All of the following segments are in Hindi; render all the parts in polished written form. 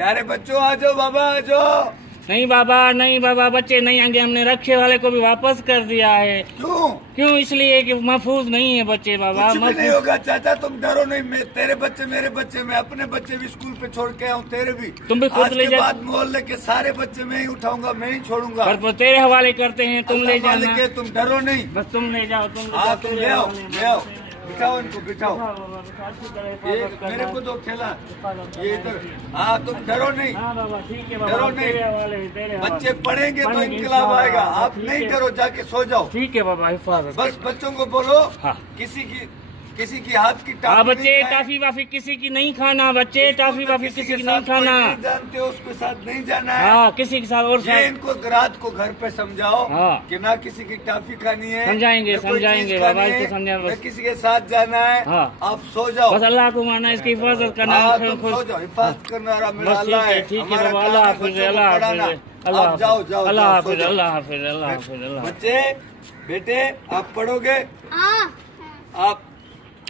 प्यारे बच्चों आ जाओ बाबा, आ जाओ। नहीं बाबा, बच्चे नहीं आएंगे। हमने रखे वाले को भी वापस कर दिया है। क्यों? इसलिए कि महफूज नहीं है बच्चे बाबा। कुछ भी नहीं होगा चाचा, तुम डरो नहीं। मैं तेरे बच्चे मेरे बच्चे, मैं अपने बच्चे भी स्कूल पे छोड़ के आऊँ, तेरे भी। तुम भी खुद आज ले के जा। बाद मोहल्ले के सारे बच्चे मैं ही उठाऊंगा, मैं ही छोड़ूंगा। पर तेरे हवाले करते हैं, तुम ले अल्लाह जाना। मालिक है, तुम डरो नहीं। बस तुम ले जाओ, तुम हाँ तुम ले आओ, ले आओ, बिठाओ इनको, बिठाओ। ये मेरे को दो खेला, ये इधर। हाँ तुम डरो नहीं, हाँ बाबा ठीक है बाबा, डरो नहीं। तेरे हवाले, तेरे हवाले। बच्चे पढ़ेंगे तो पढ़ेंगे, इनकलाब इंशाल्लाह। आएगा। आप ठीक नहीं है। डरो, जाके सो जाओ। ठीक है बाबा, हिफाजत। बस बच्चों को बोलो, हाँ। किसी की हाथ की हाँ टाफी बच्चे, नहीं खाए। टाफी वाफी किसी की नहीं खाना। बच्चे टाफी वाफी किसी की नहीं साथ कोई खाना। नहीं जानते हो उसके साथ नहीं जाना है। हाँ किसी के साथ और ये इनको रात को घर पे समझाओ हाँ। कि ना किसी की टाफी खानी है। समझाएंगे, ना कोई समझाएंगे चीज बाबा, खानी है, इसको समझाएंगे ना बस। किसी के साथ जाना है। हाँ। आप सो जाओ, बस अल्लाह को माना, इसकी हिफाजत करना। हाँ, तुम सो जाओ। हिफाजत करना वाला मेरा बस अल्लाह है। ठीक है हमारा बाबा। काम अल्लाह है हाफिज, बच्चों को अल्लाह हाफिज, पढ़ाना। अल्लाह आप जाओ, जाओ, अल्लाह जाओ, सो हाफिज, जाओ। अल्लाह हाफिज, अल्लाह हाफिज, अल्लाह हाफिज। बच्चे बेटे आप पढ़ोगे? आप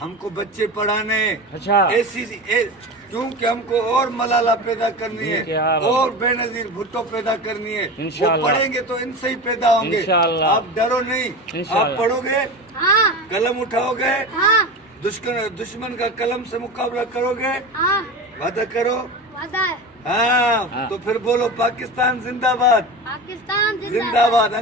हमको बच्चे पढ़ाने। अच्छा। ऐसी क्योंकि हमको और मलाला पैदा करनी ठीक है, है हाँ। और बेनजीर भुट्टो पैदा करनी है। वो इंशाल्लाह। पढ़ेंगे तो इनसे ही पैदा होंगे। इंशाल्लाह। आप डरो नहीं। इंशाल्लाह। आप पढ़ोगे, हाँ, कलम उठाओगे, हाँ, दुश्मन का कलम से मुकाबला करोगे। हाँ, वादा करो। वादा है। हाँ हाँ। तो फिर बोलो पाकिस्तान जिंदाबाद, पाकिस्तान जिंदाबाद। जिंदाबाद।